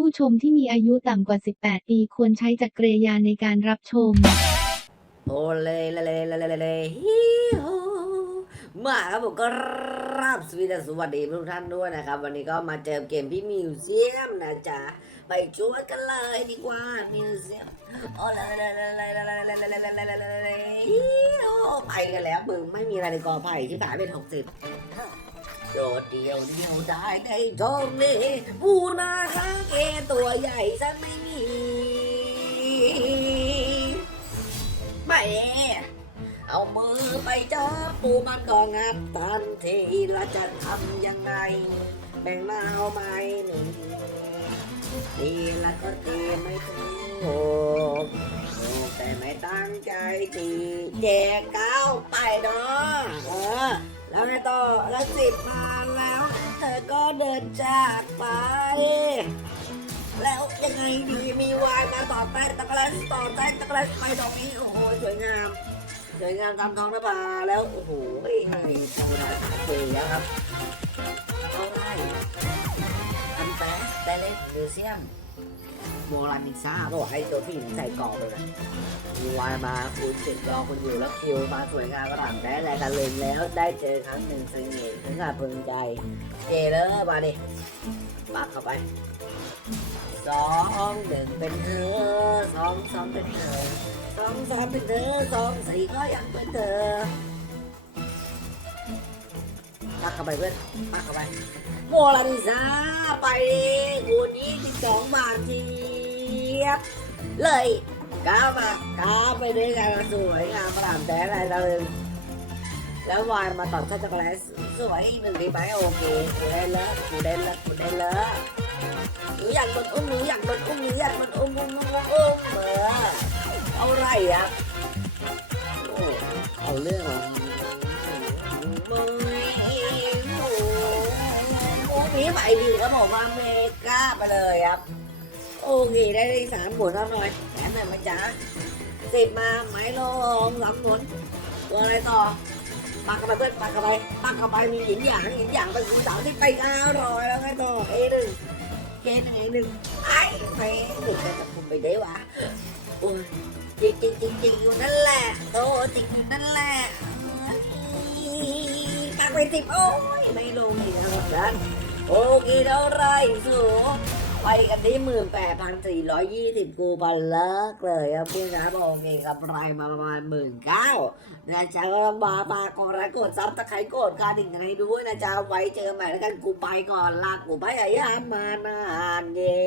ผู้ชมที่มีอายุต่ำกว่า 18 ปีควรใช้จักรยานในการรับชม โอเลยเลยเลยเลยเลยเลยฮิโฮมาครับผมก็รับสวีดสวัสดีทุกท่านด้วยนะครับ วันนี้ก็มาเจอเกมพี่มิวเซียมนะจ๊ะ ไปชวนกันเลยดีกว่ามิวเซียมโอ้เลยเลยเลยเลยเลยเลยเลยเลยเลยเลยเลฮิโฮไปกันแล้วมึงไม่มีอะไรในกอไผ่ที่ขายเป็นหกสิบ โดดเดียวเดียวได้ในท้องนี้ปูนาคาเกตัวใหญ่ซะไม่มีไม่เอามือไปจับปูมันก็งัดทันทีแล้วจะทำยังไง แบ่งมาเอาไหมนี่ตีแล้วก็ตีไม่ถูกแต่ไม่ตั้งใจตีแจกเก้าไปเนาะ แล้วไงต่อแล้วสิบมาแล้ว เธอก็เดินจากไป แล้วยังไงดีมีวายมาต่อแป้งตะกร้นต่อแป้งตะกร้นไปดอกนี้โอ้โหสวยงามสวยงามตามท้องนภาแล้วโอ้โหเฮ้ยเฮ้ยสวยนะสวยแล้วครับเอาไล่อันแปะแต่เล็กมิวเซียม โบรานิซ่าบอกให้ตัวผู้หญิงใส่กรอบเลยนะมีวายมาคุณเสร็จรอคุณอยู่แล้วคิวมาสวยงามกระถางแต่อะไรกันเลยแล้วได้เจอครั้งหนึ่งสนิทถึงกับพึงใจเจเลยมาดิปักเข้าไปสองหนึ่งเป็นเธอสองสองเป็นเธอสองสามเป็นเธอสองสี่ก็ยังเป็นเธอ ปักเข้าไปเพื่อนปักเข้าไปโมลานิซาไปดิคูณยี่สิบสองบาทเทียบเลยก้าวมาก้าวไปด้วยกันสวยงามประหลาดแต่อะไรเราเลยแล้ววานมาตอบข้าจักรแลสวยอีกหนึ่งดีไหมโอเคกูได้แล้วกูได้แล้วกูได้แล้วหนูอยากโดนอุ้มหนูอยากโดนอุ้มหนูอยากโดนอุ้มอุ้มอุ้มอุ้มเออเอาไรอะโอ้เอาเรื่องอะไม่ โหมีไปดีครับผมมาเมกาไปเลยครับ โอเคได้ได้สามหมุนแล้วหน่อยแถมหน่อยมาจ้าสิบมาไม้ลงสามหมุนตัวอะไรต่อปักเข้าไปเพื่อนปักเข้าไปปักเข้าไปมีหินหยางหินหยางเป็นคุณสาวที่ไปเก้าร้อยแล้วไงต่อเอหนึ่งเกณฑ์เองหนึ่งไอ้แม่หนึ่งจะคุมไปได้วะโอ้ยจริงจริงจริงจริงอยู่นั่นแหละโตจริงอยู่นั่นแหละตักไปสิบโอ้ยไม่ลงอีกแล้วนั้น โอเคเท่าไรสูไปกันที่หมื่นแปดพันสี่ร้อยยี่สิบกูบันเลิกเลยครับพี่นะบอกเคกับไรมาประมาณหมื่นเก้านะจ๊ะก็มาปากกดไลค์กดซับตะไคร้กดการะดิ่งอะไรด้วยนะจ๊ะไว้เจอใหม่แล้วกันกูไปก่อนลากูไปอย่ายามมานานเย้